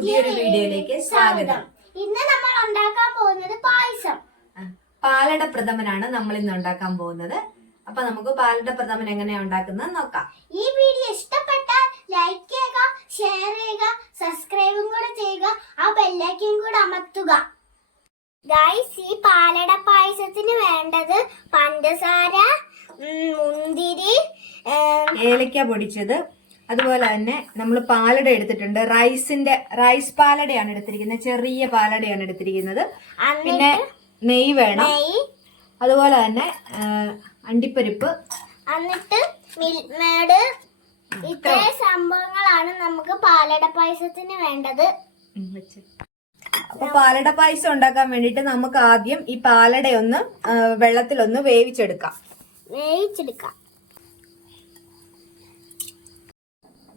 പുതിയൊരു വീഡിയോയിലേക്ക് സ്വാഗതം. ഇന്ന് നമ്മൾ ഉണ്ടാക്കാൻ പോകുന്നത് പായസം. പാലട പ്രഥമനാണ് നമ്മൾ ഇന്ന് ഉണ്ടാക്കാൻ പോകുന്നത്. അപ്പൊ നമുക്ക് പാലട പ്രഥമൻ എങ്ങനെയാ ഉണ്ടാക്കുന്നത് നോക്കാം. ഈ വീഡിയോ ഇഷ്ടപ്പെട്ടാൽ ലൈക്ക് ചെയ്യുക, ഷെയർ ചെയ്യുക, സബ്സ്ക്രൈബും കൂടെ ചെയ്യുക, ആ ബെല്ലൈക്കൻ കൂടെ അമർത്തുക. ഗൈസ്, ഈ പാലട പായസത്തിന് വേണ്ടത് പഞ്ചസാര, മുന്തിരി, ഏലക്ക പൊടിച്ചത്, അതുപോലെ തന്നെ നമ്മൾ പാലട എടുത്തിട്ടുണ്ട്. റൈസ് പാലടയാണ് എടുത്തിരിക്കുന്നത്, ചെറിയ പാലടയാണ് എടുത്തിരിക്കുന്നത്. പിന്നെ നെയ്യ് വേണം, അതുപോലെ തന്നെ അണ്ടിപ്പരിപ്പ്, എന്നിട്ട് മിൽക്ക് മേഡ്. ഇത്രയും സംഭവങ്ങളാണ് നമുക്ക് പാലട പായസത്തിന് വേണ്ടത്. അപ്പൊ പാലട പായസം ഉണ്ടാക്കാൻ വേണ്ടിട്ട് നമുക്ക് ആദ്യം ഈ പാലടയൊന്ന് വെള്ളത്തിലൊന്ന് വേവിച്ചെടുക്കാം.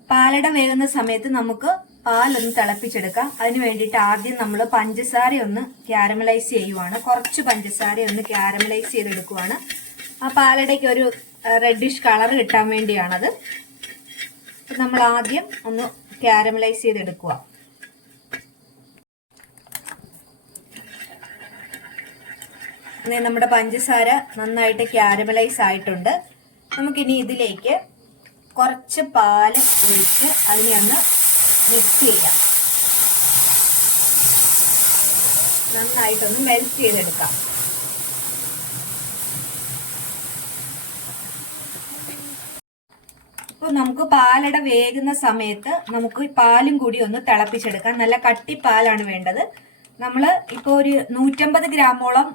പാലട വേകുന്ന സമയത്ത് നമുക്ക് പാലൊന്ന് തിളപ്പിച്ചെടുക്കാം. അതിന് വേണ്ടിയിട്ട് ആദ്യം നമ്മൾ പഞ്ചസാര ഒന്ന് ക്യാരമലൈസ് ചെയ്യുവാണ്. കുറച്ച് പഞ്ചസാര ഒന്ന് ക്യാരമലൈസ് ചെയ്തെടുക്കുവാണ്. ആ പാലടയ്ക്ക് ഒരു റെഡിഷ് കളർ കിട്ടാൻ വേണ്ടിയാണത്. നമ്മൾ ആദ്യം ഒന്ന് ക്യാരമലൈസ് ചെയ്തെടുക്കുക. നമ്മുടെ പഞ്ചസാര നന്നായിട്ട് ക്യാരമലൈസ് ആയിട്ടുണ്ട്. നമുക്കിനി ഇതിലേക്ക് കുറച്ച് പാല് ഒഴിച്ച് അതിനെ ഒന്ന് മിക്സ് ചെയ്യാം. നന്നായിട്ടൊന്ന് മെൽറ്റ് ചെയ്തെടുക്കാം. ഇപ്പൊ നമുക്ക് പാലട വേകുന്ന സമയത്ത് നമുക്ക് പാലും കൂടി ഒന്ന് തിളപ്പിച്ചെടുക്കാം. നല്ല കട്ടിപ്പാലാണ് വേണ്ടത്. നമ്മൾ ഇപ്പൊ ഒരു 150 ഗ്രാമോളം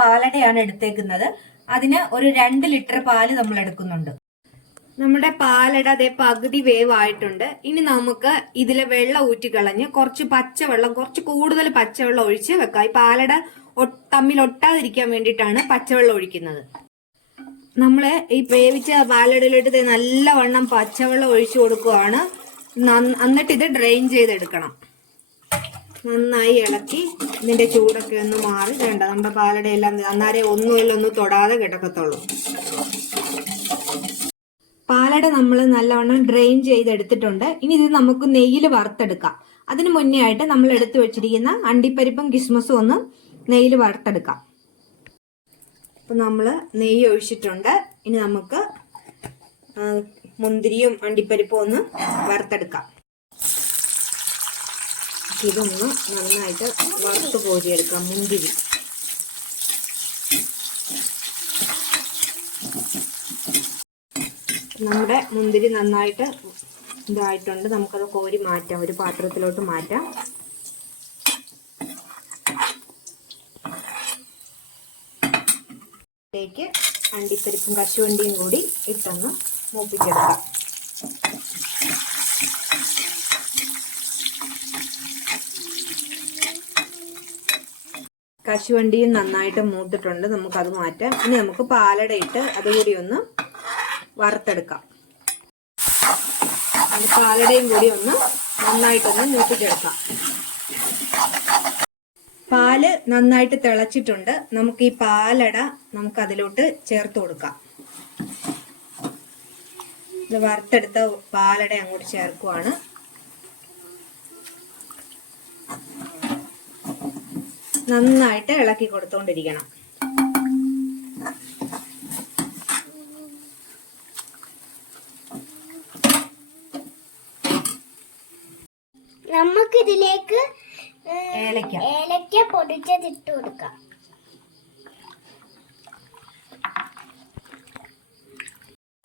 പാലടയാണ് എടുത്തേക്കുന്നത്. അതിന് ഒരു 2 ലിറ്റർ പാല് നമ്മൾ എടുക്കുന്നുണ്ട്. നമ്മുടെ പാലട അതേ പകുതി വേവായിട്ടുണ്ട്. ഇനി നമുക്ക് ഇതിലെ വെള്ളം ഊറ്റിക്കളഞ്ഞ് കുറച്ച് പച്ചവെള്ളം, കുറച്ച് കൂടുതൽ പച്ചവെള്ളം ഒഴിച്ച് വെക്കാം. ഈ പാലട തമ്മിൽ ഒട്ടാതിരിക്കാൻ വേണ്ടിയിട്ടാണ് പച്ചവെള്ളം ഒഴിക്കുന്നത്. നമ്മള് ഈ വേവിച്ച പാലടയിലോട്ട് നല്ലവണ്ണം പച്ചവെള്ളം ഒഴിച്ചു കൊടുക്കുവാണ്. എന്നിട്ട് ഇത് ഡ്രെയിൻ ചെയ്തെടുക്കണം. നന്നായി ഇളക്കി ഇതിന്റെ ചൂടൊക്കെ ഒന്ന് മാറി വേണ്ട. നമ്മുടെ പാലടയെല്ലാം അന്നേരം ഒന്നും തൊടാതെ കിടക്കത്തുള്ളൂ. പാലട നമ്മൾ നല്ലവണ്ണം ഡ്രെയിൻ ചെയ്തെടുത്തിട്ടുണ്ട്. ഇനി ഇത് നമുക്ക് നെയ്യിൽ വറുത്തെടുക്കാം. അതിന് മുന്നേ ആയിട്ട് നമ്മൾ എടുത്തു വെച്ചിരിക്കുന്ന അണ്ടിപ്പരിപ്പും കിസ്മസും ഒന്ന് നെയ്യിൽ വറുത്തെടുക്കാം. അപ്പൊ നമ്മള് നെയ്യ് ഒഴിച്ചിട്ടുണ്ട്. ഇനി നമുക്ക് മുന്തിരിയും അണ്ടിപ്പരിപ്പും ഒന്ന് വറുത്തെടുക്കാം. ഇതൊന്ന് നന്നായിട്ട് വറുത്ത് കോരിയെടുക്കാം. മുന്തിരി നമ്മുടെ മുന്തിരി നന്നായിട്ട് ഇതായിട്ടുണ്ട്. നമുക്കത് കോരി മാറ്റാം, ഒരു പാത്രത്തിലോട്ട് മാറ്റാം. ഇതിലേക്ക് അണ്ടിപ്പരിപ്പും കശുവണ്ടിയും കൂടി ഇട്ടൊന്ന് മൂപ്പിച്ചെടുക്കാം. കശുവണ്ടിയും നന്നായിട്ട് മൂത്തിട്ടുണ്ട്. നമുക്കത് മാറ്റാം. ഇനി നമുക്ക് പാലട ഇട്ട് അതുകൂടി ഒന്ന് വറുത്തെടുക്കാം. പാലടയും കൂടി ഒന്ന് നന്നായിട്ടൊന്ന് മൂപ്പിച്ചെടുക്കാം. പാല് നന്നായിട്ട് തിളച്ചിട്ടുണ്ട്. നമുക്ക് ഈ പാലട നമുക്ക് അതിലോട്ട് ചേർത്ത് കൊടുക്കാം. ഇത് വറുത്തെടുത്ത പാലട അങ്ങോട്ട് ചേർക്കുവാണ്. നന്നായിട്ട് ഇളക്കി കൊടുത്തോണ്ടിരിക്കണം. നമുക്ക് ഇതിലേക്ക് ഏലക്ക പൊടിച്ചതിട്ട് കൊടുക്കാം.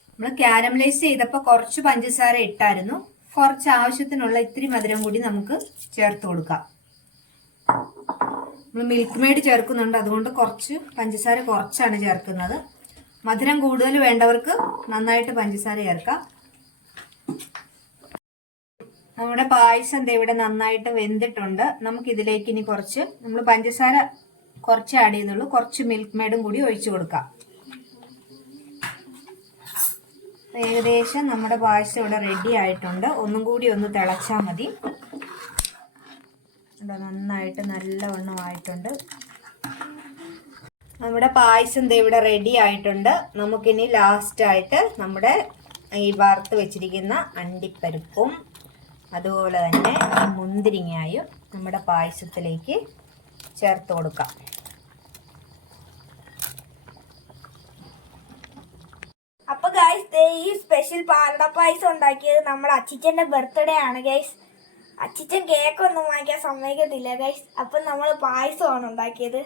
നമ്മൾ ക്യാരമലൈസ് ചെയ്തപ്പോ കുറച്ച് പഞ്ചസാര ഇട്ടായിരുന്നു. കുറച്ച് ആവശ്യത്തിനുള്ള ഇത്തിരി മധുരം കൂടി നമുക്ക് ചേർത്ത് കൊടുക്കാം. നമ്മൾ മിൽക്ക് മെയ്ഡ് ചേർക്കുന്നുണ്ട്, അതുകൊണ്ട് കുറച്ച് പഞ്ചസാര കുറച്ചാണ് ചേർക്കുന്നത്. മധുരം കൂടുതൽ വേണ്ടവർക്ക് നന്നായിട്ട് പഞ്ചസാര ചേർക്കാം. നമ്മുടെ പായസം ഇവിടെ നന്നായിട്ട് വെന്തിട്ടുണ്ട്. നമുക്ക് ഇതിലേക്ക് ഇനി നമ്മൾ പഞ്ചസാര കുറച്ച് ആഡ് ചെയ്യുന്നുള്ളൂ. കുറച്ച് മിൽക്ക് മെയ്ഡും കൂടി ഒഴിച്ചു കൊടുക്കാം. ഏകദേശം നമ്മുടെ പായസം ഇവിടെ റെഡി ആയിട്ടുണ്ട്. ഒന്നും കൂടി ഒന്ന് തിളച്ചാൽ മതി. നന്നായിട്ട് നല്ലവണ്ണം ആയിട്ടുണ്ട്. നമ്മുടെ പായസം ഇവിടെ റെഡി ആയിട്ടുണ്ട്. നമുക്കിനി ലാസ്റ്റ് ആയിട്ട് നമ്മുടെ ഈ വറുത്ത് വെച്ചിരിക്കുന്ന അണ്ടിപ്പരിപ്പും അതുപോലെ തന്നെ ഈ മുന്തിരിങ്ങായും നമ്മുടെ പായസത്തിലേക്ക് ചേർത്ത് കൊടുക്കാം. അപ്പൊ ഗൈസ് ഈ സ്പെഷ്യൽ പാലട പായസം ഉണ്ടാക്കിയത് നമ്മുടെ അച്ചിച്ചന്റെ ബർത്ത്ഡേ ആണ് ഗൈസ്. അച്ചിച്ചൻ കേക്കൊന്നും വാങ്ങിക്കാൻ സമ്മതിക്കത്തില്ല ഗൈസ്. അപ്പൊ നമ്മൾ പായസമാണ് ഉണ്ടാക്കിയത്.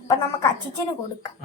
അപ്പൊ നമുക്ക് അച്ചിച്ചന് കൊടുക്കാം.